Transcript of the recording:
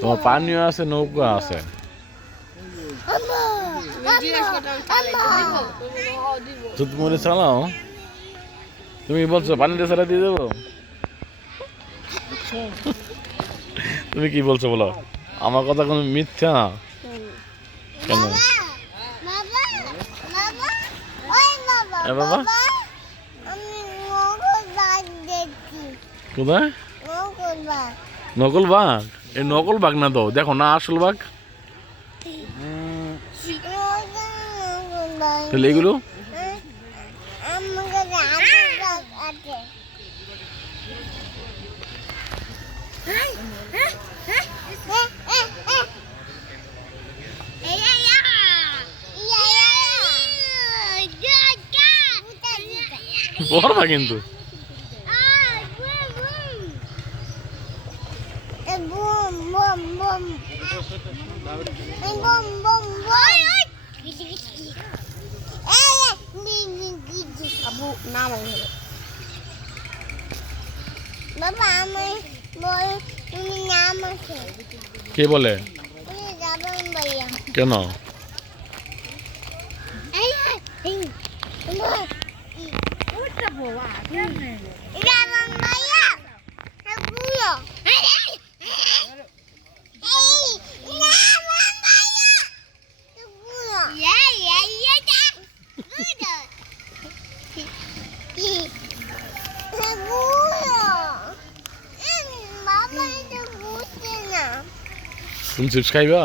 তোমার পানিও আছে, নৌকা আছে। তুমি চালাও, তুমি বলছো পানিতে চালা দিয়ে দেবো। তুমি কি বলছো বলো, আমার কথা কোনো মিথ্যা না কেন? বাবা কোথায়? নকল বাঘ? এই নকল বাঘ না তো, দেখো না আসল বাঘ। তাহলে এগুলো পড়বা কিন্তু। কে বলে? কেন? তুমি চিপস খাইবা?